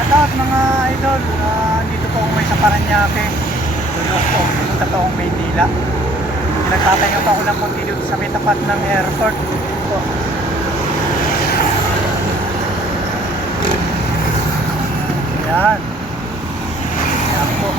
Shoutout mga idol, dito po ako may sa Paranaque. Tulos po, pumunta po akong Maynila. Nagtatayo pa ako ng konti dito sa may tapat ng airport. Po. Ayan. Ayan po.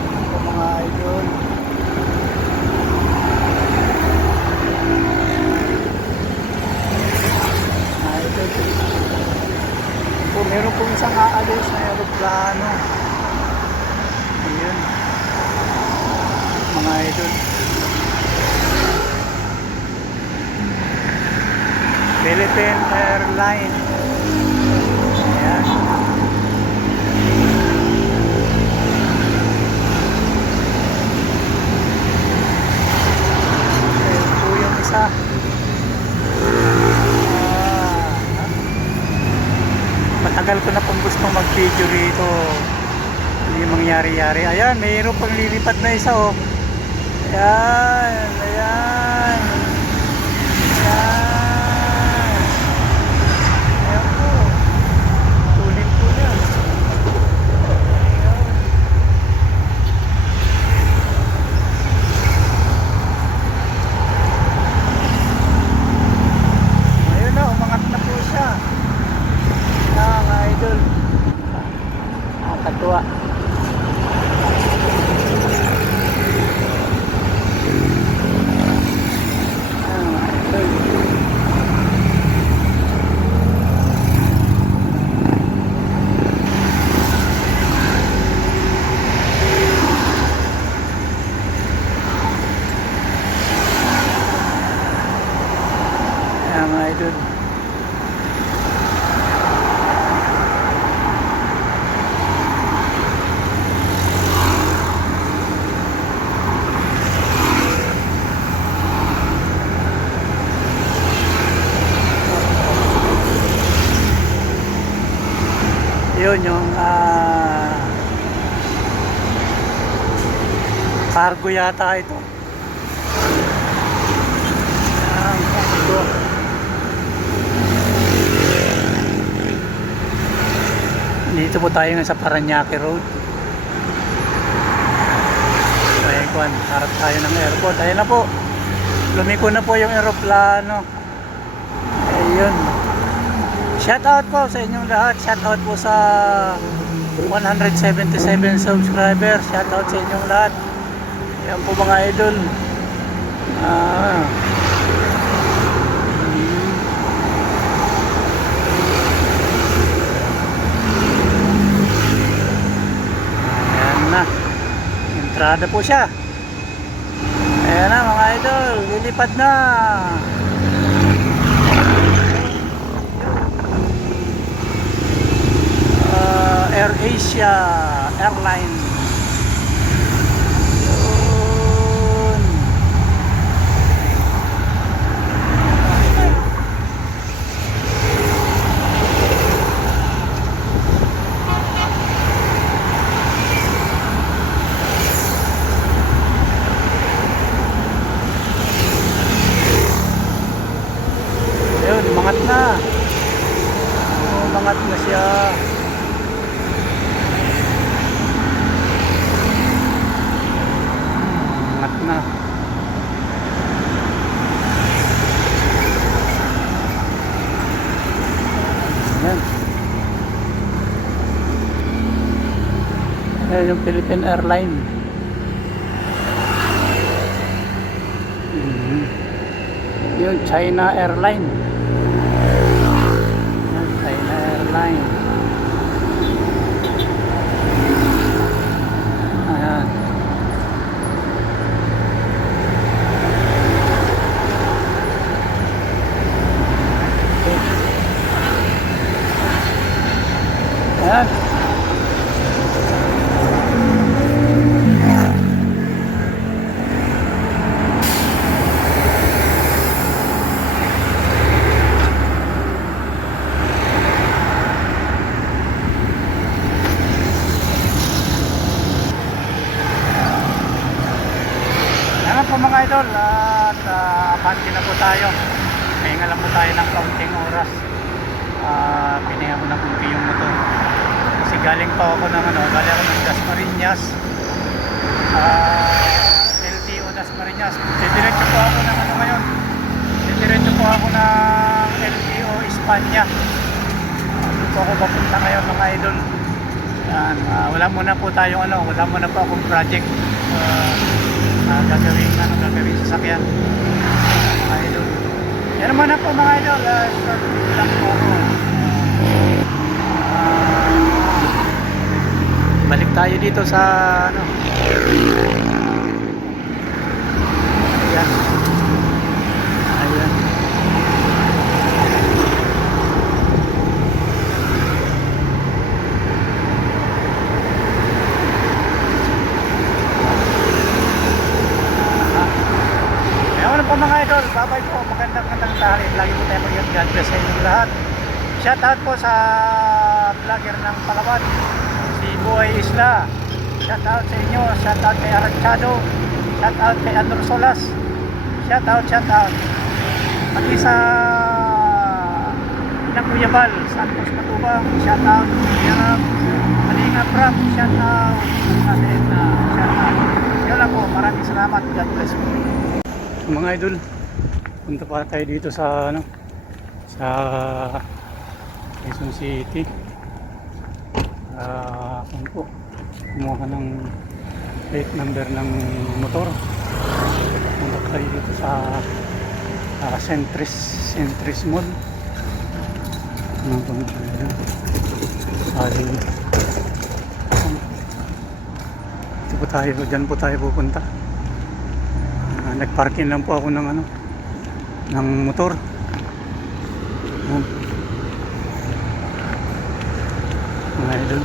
Ayan po mga idol. Meron pong isang aalis na aeroplano. Ayun. Mga idol. Philippine Airlines. Ayan. Ayun po yung isa. Matagal ko na pong gustong mag-video rito. Hindi mangyari-yari. Ayan, mayroon pang lilipat na isa oh. Ayan, ayan. Ayan. Ayan po. Tulin po yan. Ayan. Ayun na, umangat na po siya. Mga idol, nakakatuwa. Mga idol, yun yung cargo yata ito. Ayan, cargo. Dito po tayo sa Paranaque Road. Ayan, harap tayo ng airport. Ayan na po, lumiko na po yung aeroplano. Ayun. Shoutout po sa inyong lahat. Shoutout po sa 177 subscribers. Shoutout sa inyong lahat. Yan po mga idol. Ayan na. Entrada po siya. Ayan na mga idol. Lilipad na. AirAsia Airlines. Yun. Ayun, umangat na. Umangat na siya. Na. Ayan. Ayan yung Philippine Airlines. Yung China Airlines. Ayan, China Airlines. Ayan. Ayan. Ayan po mga idol, at abante na po tayo. Pahinga lang po tayo ng kaunting oras. Pinahinga ko na po galing pa ako ng galing ako ng Dasmariñas. LTO Dasmariñas. Didiretso po ako ng ngayon. Didiretso po ako ng LTO Espanya. Doon po ako papunta ngayon mga idol. Yan, wala muna po tayong wala muna po akong project gagawing sasakyan mga idol. Yan naman na po mga idol, start lang po ako. Balik tayo dito sa ayan. Ayan. Po mga idol, babay po, magandang tanghali. Lagi po tayo mag-God bless sa inyong lahat. Shout out po sa vlogger ng Palawan, si Buhay Isla. Shout out sa inyo, shout out kay Aranchado, shout out kay Andrew Solas, shout out pati sa Inang Kuyabal, Santos Matubang, shout out Yarab, Kalinga Prab, shout out natin, shout out. Yun lang po, maraming salamat, God bless po. Mga idol, punta pa tayo dito sa sa Quezon City. Po, kumuha ng plate number ng motor. Punta tayo dito sa Centris Mall. Dito po tayo, dyan po tayo pupunta. Nagparking lang po ako ng ng motor. Mga idol.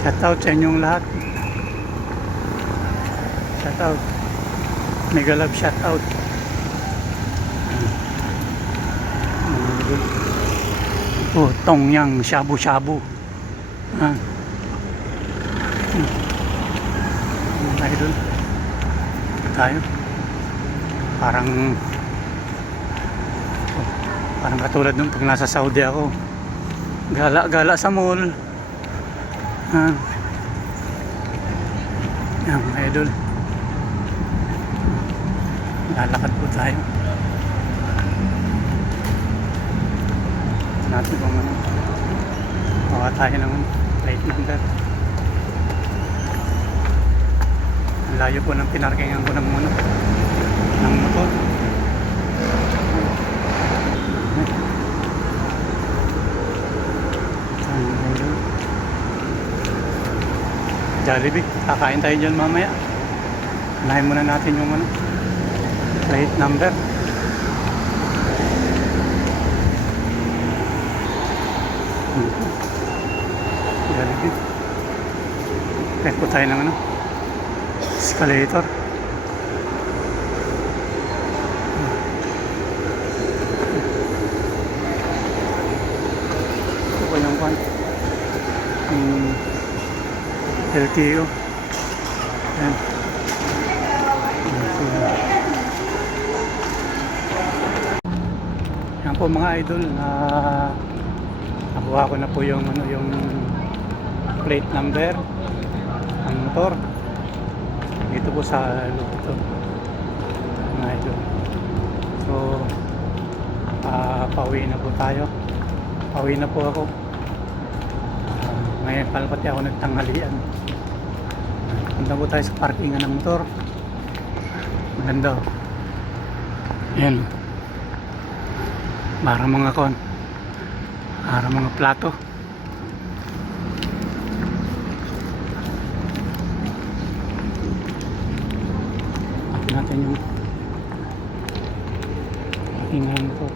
Shout out sa inyong lahat. Shout out. Mega love shout out. Oh, Tongyang shabu-shabu. Mga idol, tayo parang katulad nung pag nasa Saudi ako, gala sa mall. Yan mga idol, lalakad po tayo natin kung mawa tayo ng plate number. Layo po ng pinarkingan ko ng motor. Jollibee, kakain tayo dyan mamaya. Unahin muna natin yung plate number. Jollibee. Kahit po tayo ng escalator. Ito po yung LTO. Ayan. Yan po mga idol, nakuha ko na po yung yung plate number ng motor. Dito po sa ito mga idol. So pauwi na po tayo. Pauwi na po ako. Ngayon pati ako nagtanghalian. Punta po tayo sa parkingan ng motor. Maganda. Ayan. Para mga plato. Natin yung parkingan mo.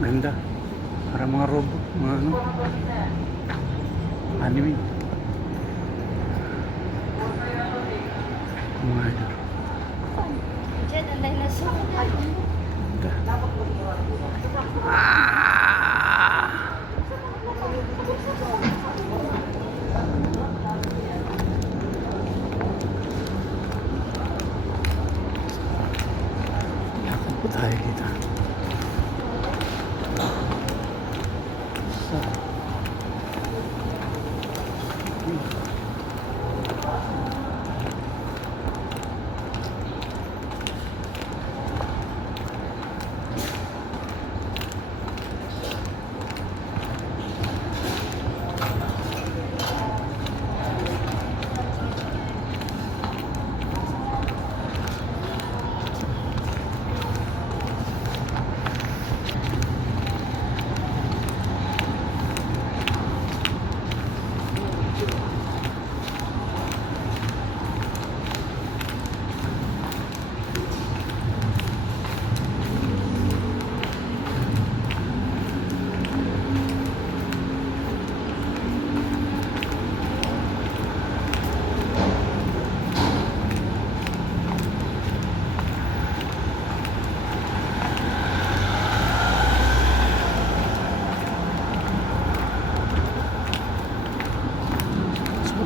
Ganda. Para mga robot, mga Anime. Mga idol. Diyan ang dinosaur. Ah! Lakad po tayo dito. So,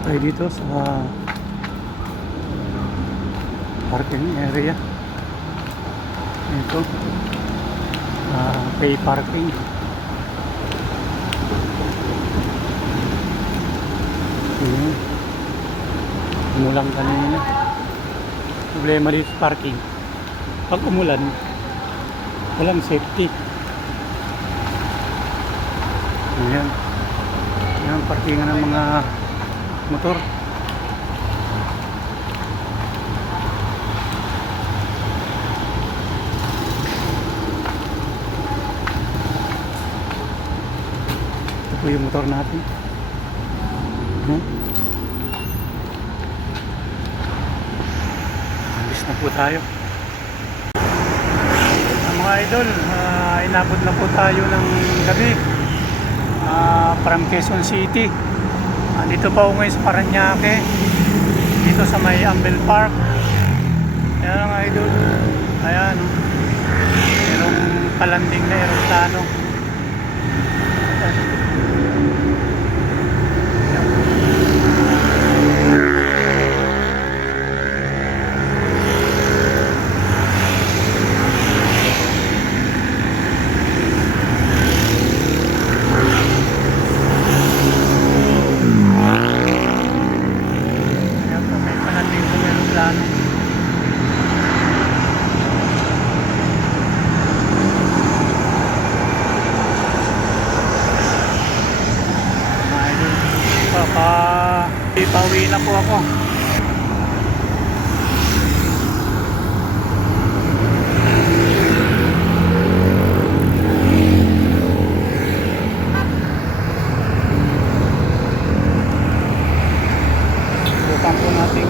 tayo dito sa parking area. Ito pay parking. Ayan. Umulan kanina. Problema dito sa parking, pag umulan walang safety. Ayan, yan parkingan ng mga motor. Ito po yung motor natin. Alis na po tayo. Mga idol, inabot na po tayo ng gabi from Quezon City. Dito pa ako ngayon sa Paranaque, dito sa may Ambel Park. Ayan mga idol, ayan, merong palanding na eroplano. Pauwi na po ako. Subukan po natin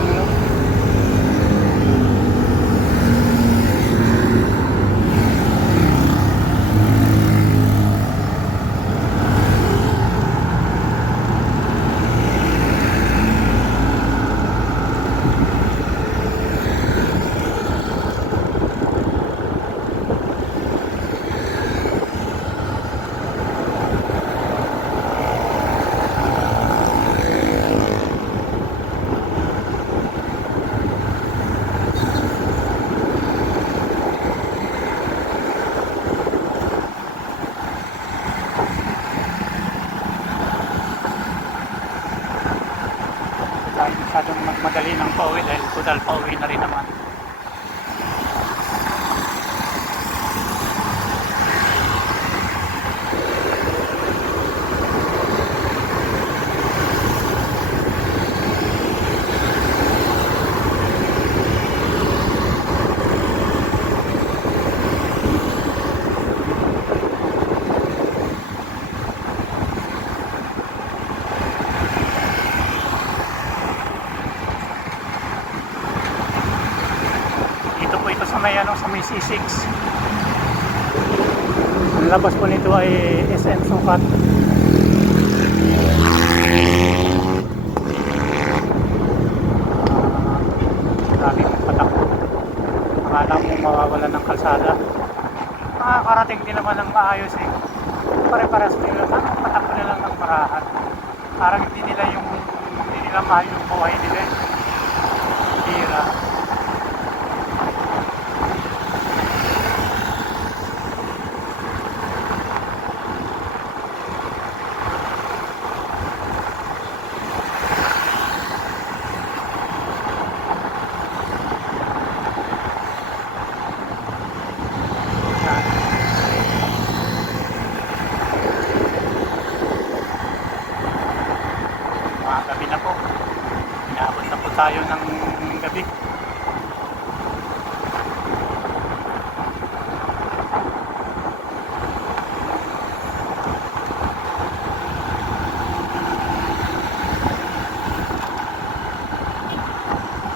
masyadong magmadali ng pauwi dahil total pauwi na rin naman. Sa may C6. Ang labas po nito ay SM Sukat. maayos eh. Pare-paras nila lang, patakbo na lang ng parahan. Parang hindi nila mahal yung buhay nila eh. Tira. Mga gabi na po. Inaabot na po tayo ng gabi.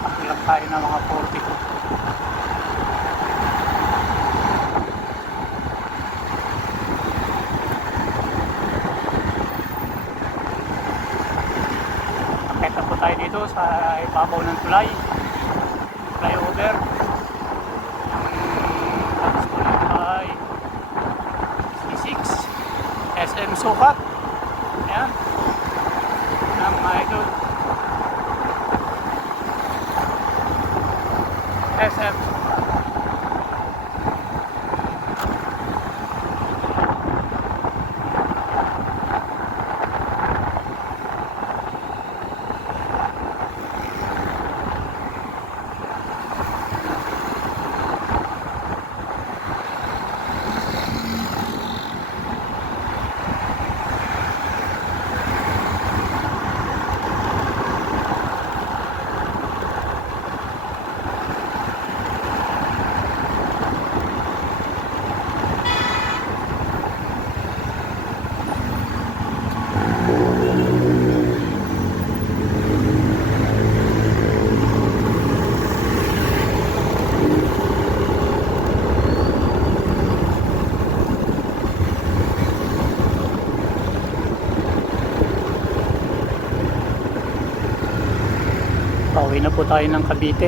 Pakilang tayo ng mga 40 ko. Nakita po tayo dito sa ibabaw ng tulay. Flyover. Tapos po ay C6. SM Sukat. Ayan. Ayan mga idol. SM Sukat. Pauwi na po tayo ng Cavite.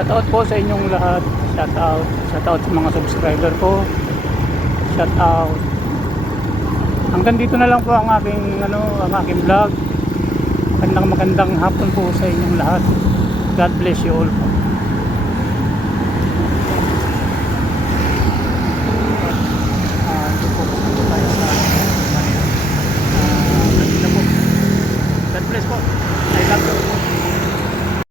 Shoutout po sa inyong lahat. Shoutout sa mga subscriber ko. Shoutout. Hanggang dito na lang po ang aking vlog. Magandang hapon po sa inyong lahat. God bless you all po.